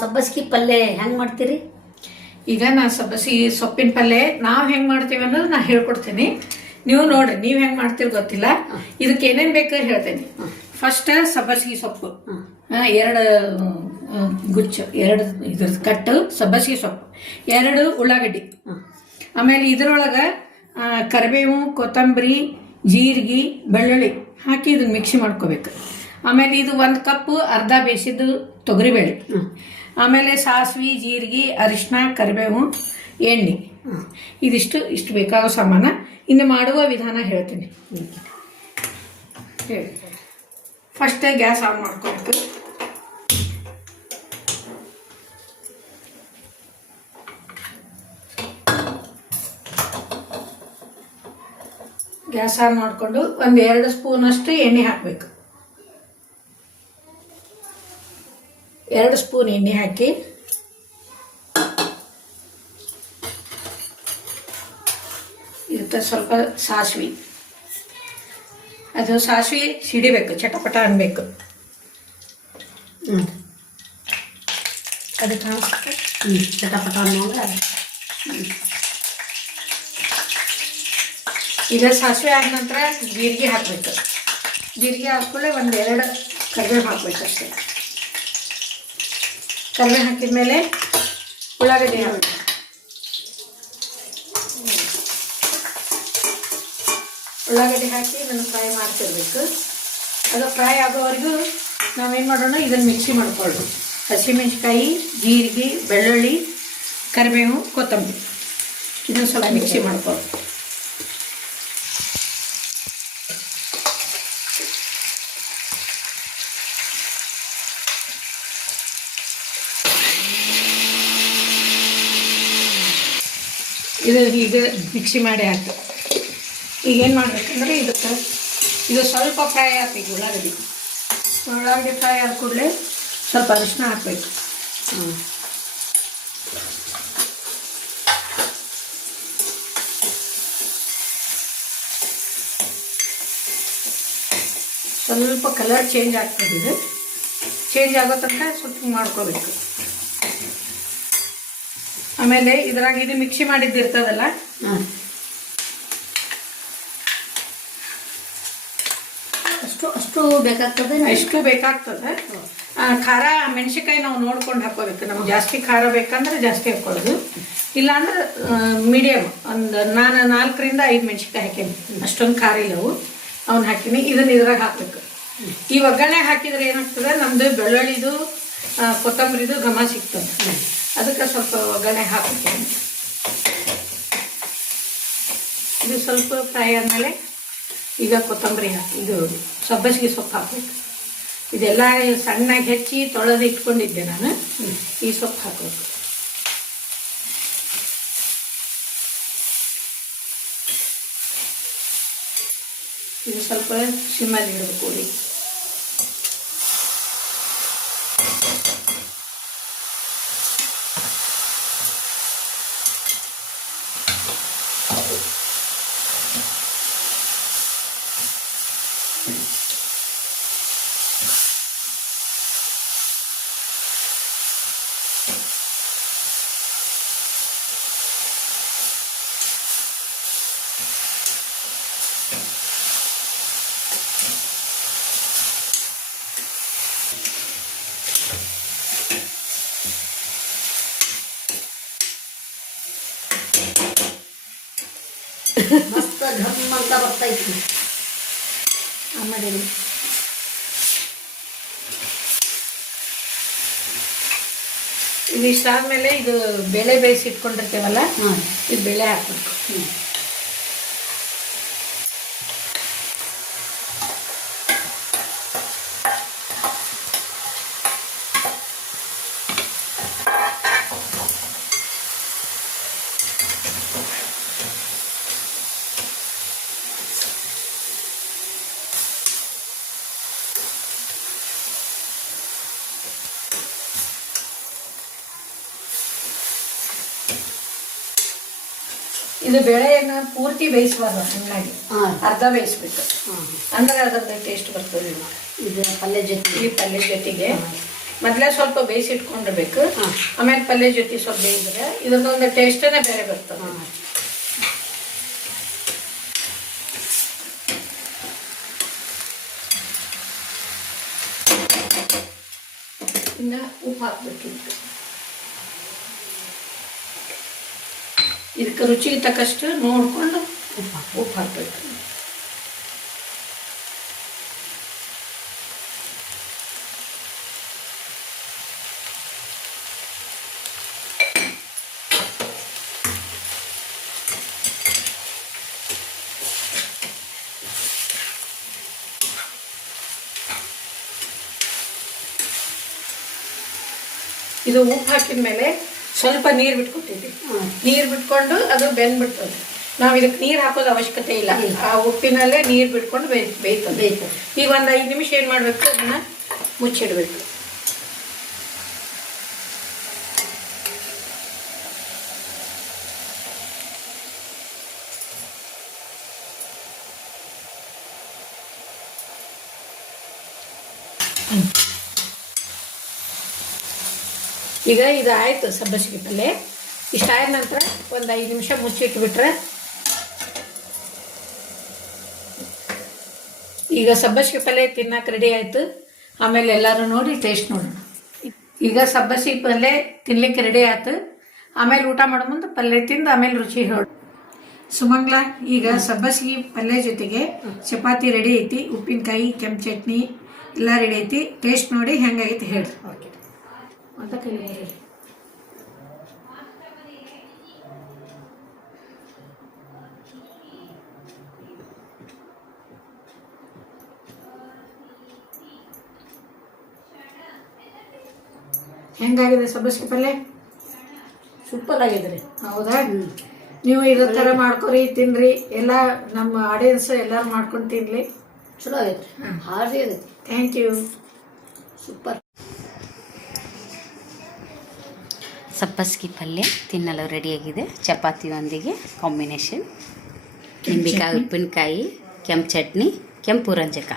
ಸಬ್ಬಸ್ಗಿ ಪಲ್ಯ ಹೆಂಗ್ ಮಾಡ್ತೀರಿ? ಈಗ ನಾ ಸಬ್ಬಸಿಗೆ ಸೊಪ್ಪಿನ ಪಲ್ಯ ನಾವು ಹೆಂಗ್ ಮಾಡ್ತೀವಿ ಅನ್ನೋದು ನಾ ಹೇಳ್ಕೊಡ್ತೀನಿ. ನೀವು ನೋಡ್ರಿ, ನೀವು ಹೆಂಗ್ ಮಾಡ್ತೀರಿ ಗೊತ್ತಿಲ್ಲ. ಇದಕ್ಕೆ ಏನೇನ್ ಬೇಕು ಹೇಳ್ತೇನೆ. ಫಸ್ಟ್ ಸಬ್ಬಸಿಗೆ ಸೊಪ್ಪು 2 ಗುಚ್ಚ, 2 ಇದ್ರ ಕಟ್ಟು ಸಬ್ಬಸಿಗೆ ಸೊಪ್ಪು, 2 ಉಳ್ಳಾಗಡ್ಡಿ, ಆಮೇಲೆ ಇದ್ರೊಳಗ ಕರಿಬೇವು, ಕೊತ್ತಂಬರಿ, ಜೀರಿಗೆ, ಬೆಳ್ಳುಳ್ಳಿ ಹಾಕಿ ಇದನ್ನ ಮಿಕ್ಸಿ ಮಾಡ್ಕೋಬೇಕು. ಆಮೇಲೆ ಇದು 1 ಕಪ್ ಅರ್ಧ ಬೇಯಿಸಿದ್ದು ತೊಗರಿಬೇಳೆ, ಆಮೇಲೆ ಸಾಸಿವೆ, ಜೀರಿಗೆ, ಅರಿಶಿನ, ಕರಿಬೇವು, ಎಣ್ಣೆ, ಇಷ್ಟು ಬೇಕಾಗೋ ಸಾಮಾನ. ಇನ್ನು ಮಾಡುವ ವಿಧಾನ ಹೇಳ್ತೀನಿ. ಹೇಳಿ. ಫಸ್ಟ್ ಗ್ಯಾಸ್ ಆನ್ ಮಾಡ್ಕೋಬೇಕು. ಗ್ಯಾಸ್ ಆನ್ ಮಾಡಿಕೊಂಡು 1-2 ಸ್ಪೂನ್ ಅಷ್ಟು ಎಣ್ಣೆ ಹಾಕಬೇಕು. 2 ಸ್ಪೂನ್ ಎಣ್ಣೆ ಹಾಕಿ ಇದಕ್ಕೆ ಸ್ವಲ್ಪ ಸಾಸಿವೆ, ಅದು ಸಾಸಿವೆ ಸಿಡಿಬೇಕು, ಚಟಪಟ ಅನ್ಬೇಕು. ಅದಕ್ಕೆ ಹಾಕ್ಬೇಕು ಚಟಪಟ ಅನ್ನೋಂಗ. ಈಗ ಸಾಸಿವೆ ಆದ ನಂತರ ಜೀರಿಗೆ ಹಾಕಬೇಕು. ಜೀರಿಗೆ ಹಾಕ್ಕೊಳ್ಳೆ 1-2 ಕರಿಬೇವು ಹಾಕ್ಬೇಕಷ್ಟೇ. ಕರಿಬೇವು ಹಾಕಿದ ಮೇಲೆ ಉಳ್ಳಾಗಡ್ಡಿ ಹಾಕಬೇಕು. ಉಳ್ಳಾಗಡ್ಡಿ ಹಾಕಿ ಇದನ್ನು ಫ್ರೈ ಮಾಡ್ತಿರ್ಬೇಕು. ಅದು ಫ್ರೈ ಆಗೋವರೆಗೂ ನಾವೇನು ಮಾಡೋಣ, ಇದನ್ನು ಮಿಕ್ಸಿ ಮಾಡ್ಕೊಳ್ಳೋಣ. ಹಸಿಮೆಣಸಿಕಾಯಿ, ಜೀರಿಗೆ, ಬೆಳ್ಳುಳ್ಳಿ, ಕರಿಬೇವು, ಕೊತ್ತಂಬರಿ ಇದನ್ನು ಸ್ವಲ್ಪ ಮಿಕ್ಸಿ ಮಾಡ್ಕೊಳ್ಳೋದು. ಇದು ಹೀಗೆ ಮಿಕ್ಸಿ ಮಾಡಿ ಹಾಕಿ ಈಗೇನು ಮಾಡಬೇಕಂದ್ರೆ ಇದು ಸ್ವಲ್ಪ ಫ್ರೈ ಆಗ್ತೀವಿ. ಉಳ್ಳಾಗಡ್ಡಿ ಫ್ರೈ ಆದ ಕೂಡಲೇ ಸ್ವಲ್ಪ ಅರಿಶಿನ ಹಾಕಬೇಕು. ಸ್ವಲ್ಪ ಕಲರ್ ಚೇಂಜ್ ಆಗ್ತದೆ. ಇದು ಚೇಂಜ್ ಆಗೋ ತನಕ ಸ್ವಲ್ಪ ಮಾಡ್ಕೋಬೇಕು. ಆಮೇಲೆ ಇದ್ರಾಗ ಇದು ಮಿಕ್ಸಿ ಮಾಡಿದ್ದಿರ್ತದಲ್ಲ, ಅಷ್ಟು ಬೇಕಾಗ್ತದೆ. ಎಷ್ಟು ಬೇಕಾಗ್ತದೆ. ಖಾರ ಮೆಣಸಿನ್ಕಾಯಿ ನಾವು ನೋಡ್ಕೊಂಡು ಹಾಕೋಬೇಕು. ನಮ್ಗೆ ಜಾಸ್ತಿ ಖಾರ ಬೇಕಂದ್ರೆ ಜಾಸ್ತಿ ಹಾಕೊಳ್ಳೋದು, ಇಲ್ಲಾಂದ್ರೆ ಮೀಡಿಯಮ್ ನಾನು 4-5 ಮೆಣಸಿನ್ಕಾಯಿ ಹಾಕೀನಿ. ಅಷ್ಟೊಂದು ಖಾರ ಇಲ್ಲವು, ಅವ್ನು ಹಾಕೀನಿ. ಇದನ್ನ ಇದ್ರಾಗ ಹಾಕ್ಬೇಕು. ಈ ಒಗ್ಗರಣೆ ಹಾಕಿದ್ರೆ ಏನಾಗ್ತದೆ, ನಮ್ದು ಬೆಳ್ಳುಳ್ಳಿದು ಕೊತ್ತಂಬರಿದು ಘಮ ಸಿಗ್ತದೆ. ಅದಕ್ಕೆ ಸ್ವಲ್ಪ ಒಗ್ಗರಣೆ ಹಾಕ್ತೀನಿ. ಇದು ಸ್ವಲ್ಪ ಫ್ರೈ ಆದಮೇಲೆ ಈಗ ಕೊತ್ತಂಬರಿ ಇದು ಸಬ್ಬಸಿಗೆ ಸೊಪ್ಪು ಹಾಕಬೇಕು. ಇದೆಲ್ಲ ಸಣ್ಣಗೆ ಹೆಚ್ಚಿ ತೊಳೆದು ಇಟ್ಕೊಂಡಿದ್ದೆ ನಾನು. ಈ ಸೊಪ್ಪು ಹಾಕಬೇಕು. ಇದು ಸ್ವಲ್ಪ ಸಿಮ್ಮಲ್ಲಿ ಇಡಬೇಕು. ಉಳಿ ಮಸ್ತ್ ಘಮ್ ಅಂತ ಬರ್ತೈತಿ. ಆಮೇಲೆ ಇದು ಇಷ್ಟಾದ್ಮೇಲೆ ಇದು ಬೇಳೆ ಬೇಯಿಸಿ ಇಟ್ಕೊಂಡಿರ್ತೇವಲ್ಲ, ಇದು ಬೇಳೆ ಹಾಕ್ಬೇಕು. ಇದು ಬೇಳೆಯನ್ನ ಪೂರ್ತಿ ಬೇಯಿಸಬಾರ್ದು, ಹಣ್ಣಾಗಿ ಹಾಂ ಅರ್ಧ ಬೇಯಿಸ್ಬೇಕು. ಹಾಂ ಅಂದ್ರೆ ಅದ್ರದ್ದು ಟೇಸ್ಟ್ ಬರ್ತದೆ. ಇದು ಪಲ್ಯ ಜೊತೆ ಈ ಪಲ್ಯ ಜೊತೆಗೆ ಮೊದಲೇ ಸ್ವಲ್ಪ ಬೇಯಿಸಿಟ್ಕೊಂಡಿರ್ಬೇಕು. ಹಾಂ ಆಮೇಲೆ ಪಲ್ಯ ಜೊತೆ ಸ್ವಲ್ಪ ಬೇಯಿಸಿದ್ರೆ ಇದೊಂದು ಟೇಸ್ಟನೇ ಬೇರೆ ಬರ್ತದೆ. ಹಾಂ ಇನ್ನು ಉಪ್ಪು ಹಾಕ್ಬೇಕಿತ್ತು. ಇದಕ್ಕೆ ರುಚಿಗೆ ತಕ್ಕಷ್ಟು ನೋಡ್ಕೊಂಡು ಉಪ್ಪು ಹಾಕ್ಬೇಕು. ಇದು ಉಪ್ಪು ಹಾಕಿದ ಮೇಲೆ ಸ್ವಲ್ಪ ನೀರು ಬಿಟ್ಕೊಟ್ಟಿದ್ವಿ. ನೀರು ಬಿಟ್ಕೊಂಡು ಅದು ಬೆಂದ್ಬಿಡ್ತದೆ. ನಾವು ಇದಕ್ಕೆ ನೀರು ಹಾಕೋದು ಅವಶ್ಯಕತೆ ಇಲ್ಲ, ಆ ಉಪ್ಪಿನಲ್ಲೇ ನೀರು ಬಿಟ್ಕೊಂಡು ಬೇಯ್ತದೆ. ಈಗ ಒಂದು 5 ನಿಮಿಷ ಏನು ಮಾಡಬೇಕು, ಅದನ್ನ ಮುಚ್ಚಿಡ್ಬೇಕು. ಈಗ ಇದು ಆಯಿತು ಸಬ್ಬಸಿಗೆ ಪಲ್ಯ. ಇಷ್ಟಾದ ನಂತರ ಒಂದು 5 ನಿಮಿಷ ಮುಚ್ಚಿಟ್ಬಿಟ್ರೆ ಈಗ ಸಬ್ಬಸಿಗೆ ಪಲ್ಯ ತಿನ್ನಕ್ಕೆ ರೆಡಿ ಆಯಿತು. ಆಮೇಲೆ ಎಲ್ಲರೂ ನೋಡಿ ಟೇಸ್ಟ್ ನೋಡೋಣ. ಈಗ ಸಬ್ಬಸಿಗೆ ಪಲ್ಯ ತಿನ್ಲಿಕ್ಕೆ ರೆಡಿ ಆಯ್ತು. ಆಮೇಲೆ ಊಟ ಮಾಡೋ ಮುಂದೆ ಪಲ್ಯ ತಿಂದು ಆಮೇಲೆ ರುಚಿ ಹೇಳು. ಸುಮಂಗ್ಲ, ಈಗ ಸಬ್ಬಸಿಗೆ ಪಲ್ಯ ಜೊತೆಗೆ ಚಪಾತಿ ರೆಡಿ ಐತಿ, ಉಪ್ಪಿನಕಾಯಿ, ಕೆಂಪು ಚಟ್ನಿ ಎಲ್ಲ ರೆಡಿ ಐತಿ. ಟೇಸ್ಟ್ ನೋಡಿ ಹೆಂಗಾಗೈತಿ ಹೇಳ್ರಿ. ಓಕೆ ಅಂತ ಕೈ ಹೆಂಗಾಗಿದೆ ಸಬ್ಬಸಿಗೆ ಪಲ್ಯ? ಸೂಪರ್ ಆಗಿದೆ. ಹೌದಾ? ನೀವು ಇದೇ ಥರ ಮಾಡ್ಕೊರಿ, ತಿನ್ರಿ. ಎಲ್ಲ ನಮ್ಮ ಆಡಿಯನ್ಸ್ ಎಲ್ಲರೂ ಮಾಡ್ಕೊಂಡು ತಿನ್ಲಿ. ಚಲೋ ಆಗೈತೆ ರೀ, ಹಾರ್ಡಿ ಆಗೈತೆ. Thank you. ಸೂಪರ್. ಸಬ್ಬಸಿಗೆ ಪಲ್ಯ ತಿನ್ನಲು ರೆಡಿಯಾಗಿದೆ. ಚಪಾತಿಯೊಂದಿಗೆ ಕಾಂಬಿನೇಷನ್, ನಿಂಬೆಕಾಯಿ, ಉಪ್ಪಿನಕಾಯಿ, ಕೆಂಪು ಚಟ್ನಿ, ಕೆಂಪು ರಂಜಕ.